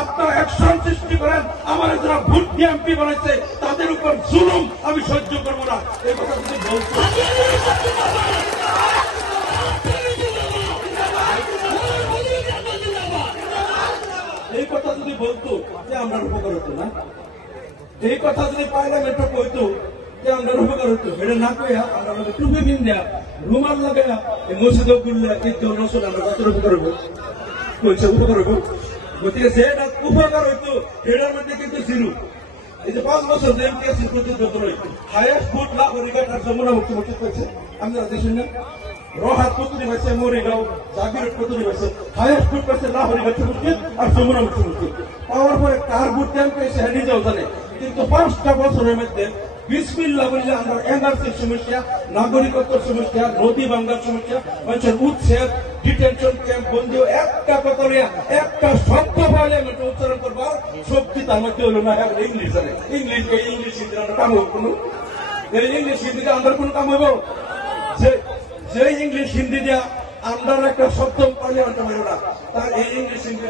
আপনারা অ্যাকশন সৃষ্টি করেন। আমার যারা ভোট দিয়ে এমপি বানাইছে তাদের উপর জুলুম আমি সহ্য করবো না। এই কথা যদি বলতো যে আমরা উপকার হতো না, এই কথা যদি পার্লামেন্টে কইতো যে আমরা উপকার হতো, এটা না কইয়া আমরা টুপি বিন্দা রুমাল লাগাইয়া এই মসজিদে ঘুরলে ঈদগাহ নসল আমরা কত উপকার হবো, কইছে উপকার হবো। গতিকে যেটা উপকার হইতো এটার মধ্যে কিন্তু জিরো। এই যে 5 বছর যে এমপিএসসি প্রতিদ্বন্দ্ব রয়েছে, হাইয়েস্ট ভোট নাগরিকের আর যমুনা মুক্তি মসজিদ পাইছে, আপনারা দেখেন না? রহাত কতটি পাইছে, মরিগাঁও জাগির কতটি পাইছে, হাইয়েস্ট ভোট পাইছে লাহোরি গাছি মসজিদ আর যমুনা মুক্তি মসজিদ। পাওয়ার পরে কার ভোট দেন পেয়েছে হ্যাঁ নিজেও জানে। কিন্তু 5টা বছরের মধ্যে বিসমিল্লাহ বললে আমরা এনআরসির সমস্যা, নাগরিকত্ব সমস্যা, নদী ভাঙ্গার সমস্যা, মানুষের উচ্ছেদ, ডিটেনশন ক্যাম্প বন্ধ, একটা কথা একটা শব্দ পাইলে আমি উচ্চারণ করবার শক্তি তার মধ্যে হলো না। ইংলিশ জানে, ইংলিশ হিন্দি আমরা কাম হবো কোনো, এই ইংলিশ হিন্দিতে আমরা কোনো কাম হইব? যে ইংলিশ হিন্দি দিয়া আমরা একটা শব্দ পারলে আনতে পারবো না, তার এই ইংলিশ হিন্দি